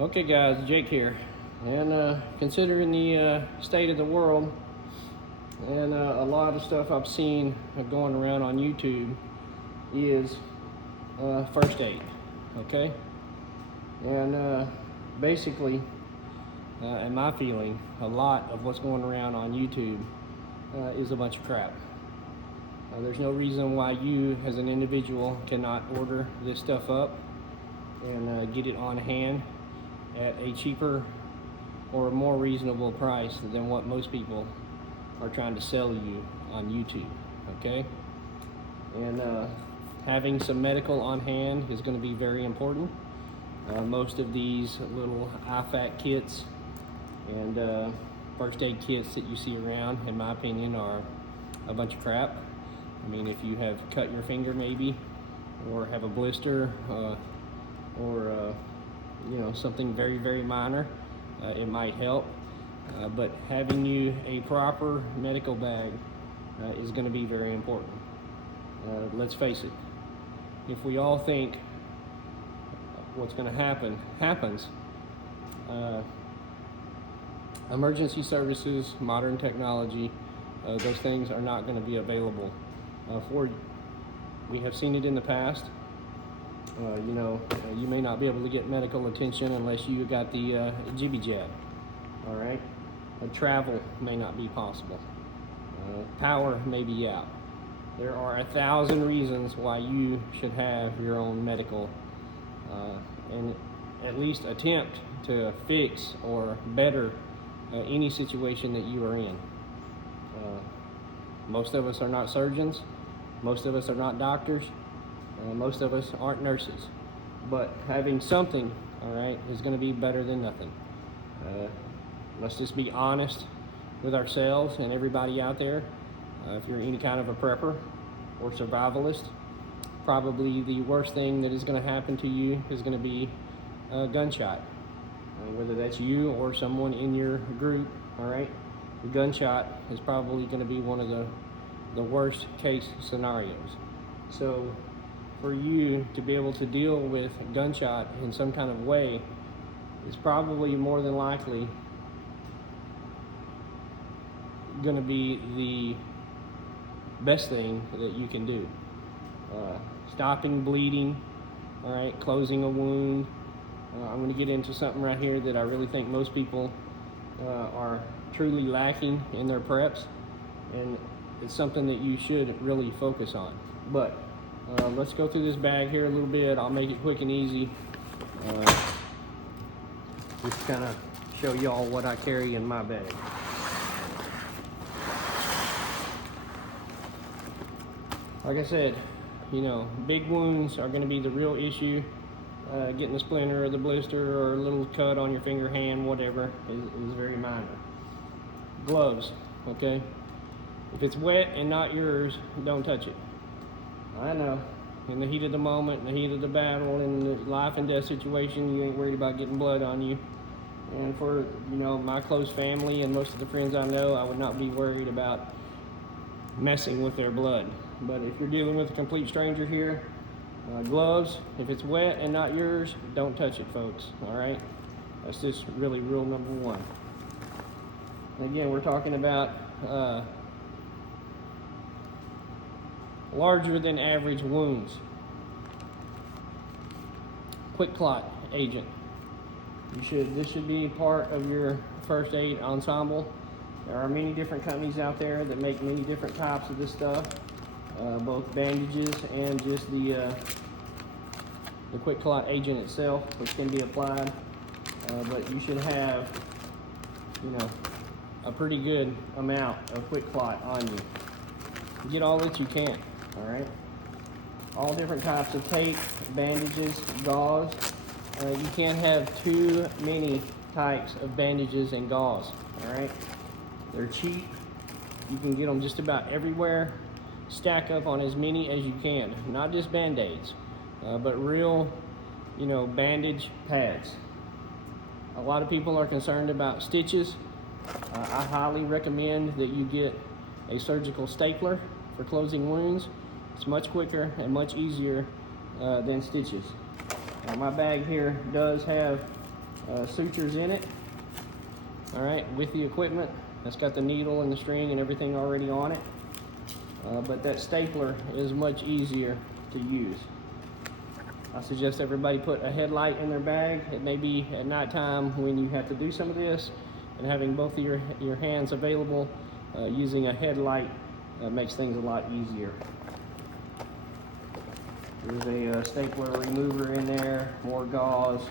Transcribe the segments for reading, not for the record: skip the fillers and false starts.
Okay guys, Jake here. And considering the state of the world and a lot of stuff I've seen going around on YouTube is first aid, okay? And basically, in my feeling, a lot of what's going around on YouTube is a bunch of crap. There's no reason why you as an individual cannot order this stuff up and get it on hand at a cheaper or a more reasonable price than what most people are trying to sell you on YouTube, okay? And having some medical on hand is going to be very important. Most of these little IFAK kits and first aid kits that you see around, in my opinion, are a bunch of crap. I mean, if you have cut your finger maybe, or have a blister, or you know, something very, very minor, it might help. But having you a proper medical bag is going to be very important. Let's face it, if we all think what's going to happen happens, emergency services, modern technology, those things are not going to be available for you. We have seen it in the past. You may not be able to get medical attention unless you got the jibby jab, all right? Travel may not be possible. Power may be out. There are 1,000 reasons why you should have your own medical and at least attempt to fix or better any situation that you are in. Most of us are not surgeons. Most of us are not doctors. Most of us aren't nurses, but having something, all right, is going to be better than nothing. Let's just be honest with ourselves and everybody out there. If you're any kind of a prepper or survivalist, probably the worst thing that is going to happen to you is going to be a gunshot. Whether that's you or someone in your group, all right, the gunshot is probably going to be one of the worst case scenarios. So for you to be able to deal with gunshot in some kind of way is probably more than likely going to be the best thing that you can do. Stopping bleeding, all right, closing a wound. I'm going to get into something right here that I really think most people are truly lacking in their preps, and it's something that you should really focus on. But let's go through this bag here a little bit. I'll make it quick and easy. Just kind of show y'all what I carry in my bag. Like I said, you know, big wounds are going to be the real issue. Getting a splinter or the blister or a little cut on your finger, hand, whatever, is very minor. Gloves, okay? If it's wet and not yours, don't touch it. I know, in the heat of the moment, in the heat of the battle, in the life and death situation, you ain't worried about getting blood on you. And for, you know, my close family and most of the friends I know, I would not be worried about messing with their blood. But if you're dealing with a complete stranger here, gloves, if it's wet and not yours, don't touch it, folks, all right? That's just really rule number one. Again, we're talking about larger than average wounds. Quick clot agent. This should be part of your first aid ensemble. There are many different companies out there that make many different types of this stuff, both bandages and just the quick clot agent itself, which can be applied. But you should have, you know, a pretty good amount of quick clot on you. Get all that you can, all right? All different types of tape, bandages, gauze. You can't have too many types of bandages and gauze, all right? They're cheap. You can get them just about everywhere. Stack up on as many as you can. Not just Band-Aids, but real, you know, bandage pads. A lot of people are concerned about stitches. I highly recommend that you get a surgical stapler for closing wounds. It's much quicker and much easier than stitches. My bag here does have sutures in it. All right, with the equipment. That's got the needle and the string and everything already on it. But that stapler is much easier to use. I suggest everybody put a headlight in their bag. It may be at nighttime when you have to do some of this, and having both of your hands available, using a headlight makes things a lot easier. There's a stapler remover in there, more gauze.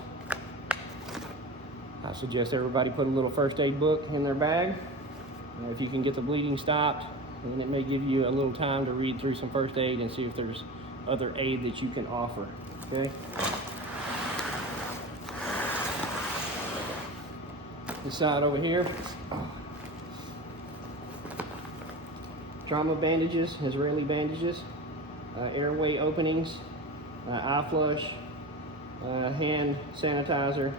I suggest everybody put a little first aid book in their bag. If you can get the bleeding stopped, then it may give you a little time to read through some first aid and see if there's other aid that you can offer. Okay. This side over here, trauma bandages, Israeli bandages, airway openings, eye flush, hand sanitizer,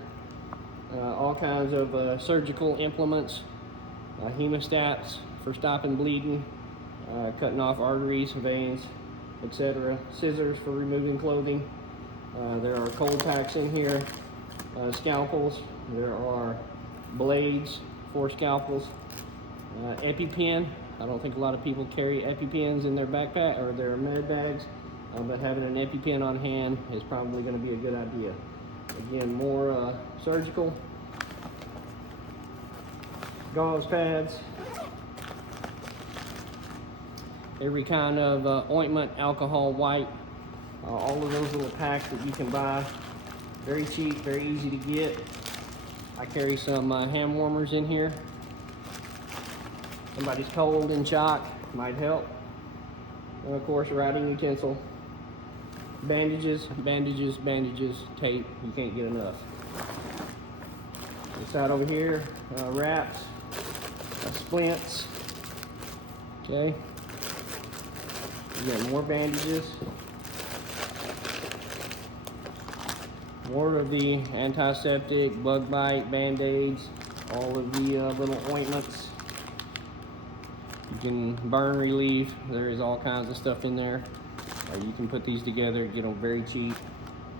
all kinds of surgical implements, hemostats for stopping bleeding, cutting off arteries, veins, etc. Scissors for removing clothing. There are cold packs in here, scalpels. There are blades for scalpels, EpiPen. I don't think a lot of people carry EpiPens in their backpack or their med bags, but having an EpiPen on hand is probably going to be a good idea. Again, more surgical, gauze pads, every kind of ointment, alcohol, wipe, all of those little packs that you can buy. Very cheap, very easy to get. I carry some hand warmers in here. Somebody's cold and shock might help. And of course, writing utensil. Bandages, bandages, bandages, tape. You can't get enough. This side over here, wraps, splints. Okay. Again, more bandages. More of the antiseptic, bug bite, band-aids, all of the little ointments. You can burn relief. There is all kinds of stuff in there. You can put these together, get them very cheap,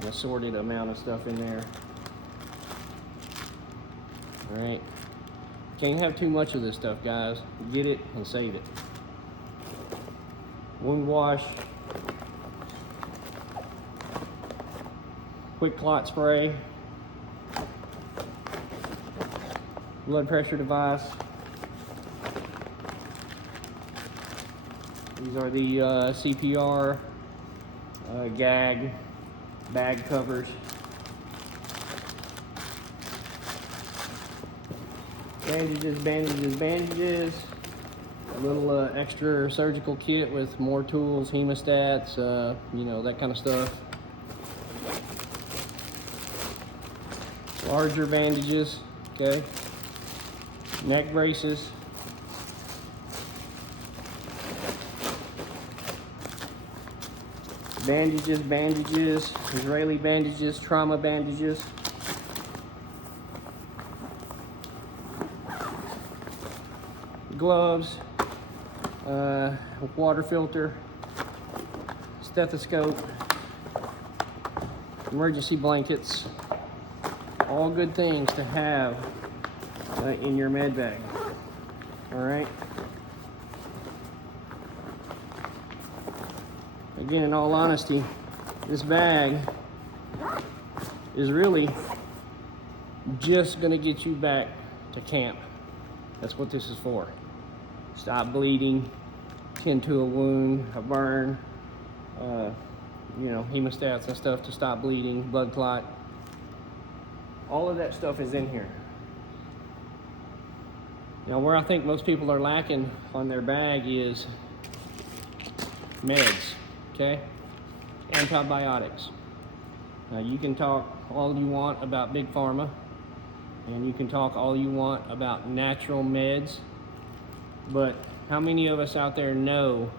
an assorted amount of stuff in there. All right. Can't have too much of this stuff, guys. Get it and save it. Wound wash. Quick clot spray, blood pressure device. These are the CPR gag bag covers. Bandages, bandages, bandages. A little extra surgical kit with more tools, hemostats, you know, that kind of stuff. Larger bandages, okay. Neck braces. Bandages, bandages, Israeli bandages, trauma bandages. Gloves, water filter, stethoscope, emergency blankets. All good things to have in your med bag. All right. Again, in all honesty, this bag is really just going to get you back to camp. That's what this is for. Stop bleeding, tend to a wound, a burn, you know, hemostats and stuff to stop bleeding, blood clot. All of that stuff is in here. Now, where I think most people are lacking on their bag is meds, okay? Antibiotics. Now, you can talk all you want about Big Pharma, and you can talk all you want about natural meds, but how many of us out there know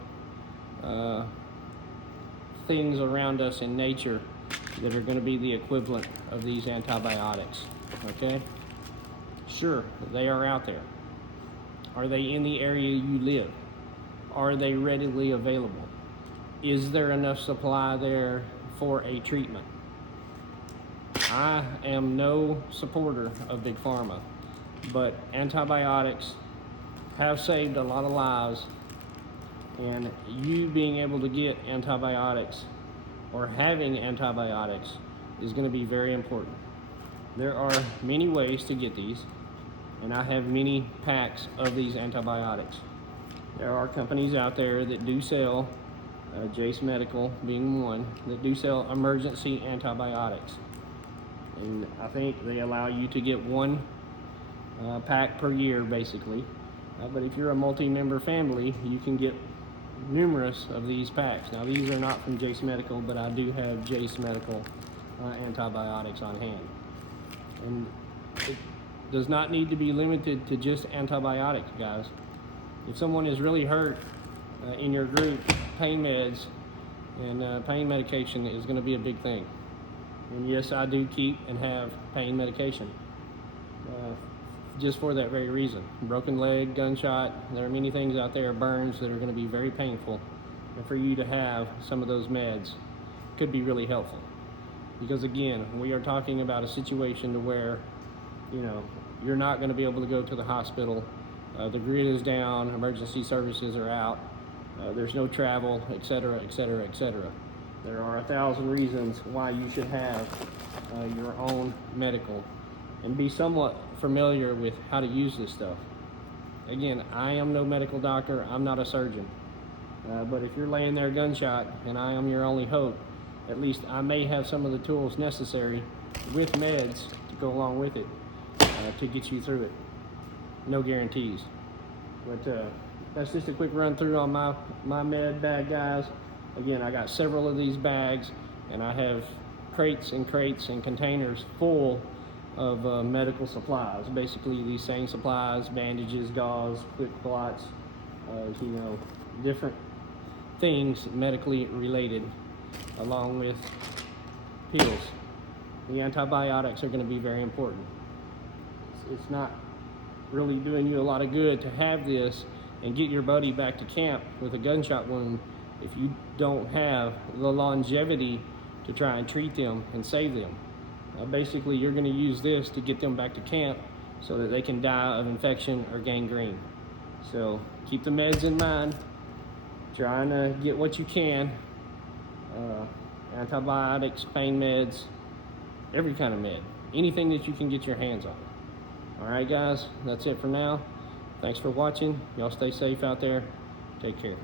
things around us in nature that are going to be the equivalent of these antibiotics, okay? Sure, they are out there. Are they in the area you live? Are they readily available? Is there enough supply there for a treatment? I am no supporter of Big Pharma, but antibiotics have saved a lot of lives, and you being able to get antibiotics or having antibiotics is going to be very important. There are many ways to get these, and I have many packs of these antibiotics. There are companies out there that do sell, Jace Medical being one, that do sell emergency antibiotics. And I think they allow you to get one pack per year, basically. But if you're a multi-member family, you can get numerous of these packs. Now, these are not from Jace Medical, but I do have Jace Medical antibiotics on hand. And it does not need to be limited to just antibiotics, guys. If someone is really hurt in your group, pain meds and pain medication is going to be a big thing. And yes, I do keep and have pain medication just for that very reason. Broken leg, gunshot, there are many things out there, burns, that are going to be very painful. And for you to have some of those meds could be really helpful. Because again, we are talking about a situation to where, you know, you're not going to be able to go to the hospital. The grid is down, emergency services are out, there's no travel, etc., etc., etc. There are 1,000 reasons why you should have your own medical and be somewhat familiar with how to use this stuff. Again, I am no medical doctor, I'm not a surgeon. But if you're laying there gunshot and I am your only hope, at least I may have some of the tools necessary with meds to go along with it to get you through it. No guarantees. But that's just a quick run through on my med bag, guys. Again, I got several of these bags, and I have crates and crates and containers full of medical supplies. Basically, these same supplies: bandages, gauze, quick clots, you know, different things medically related, along with pills. The antibiotics are going to be very important. It's not really doing you a lot of good to have this and get your buddy back to camp with a gunshot wound if you don't have the longevity to try and treat them and save them. Basically, you're going to use this to get them back to camp so that they can die of infection or gangrene. So keep the meds in mind. Trying to get what you can. Antibiotics, pain meds, every kind of med. Anything that you can get your hands on. All right, guys, that's it for now. Thanks for watching. Y'all stay safe out there. Take care.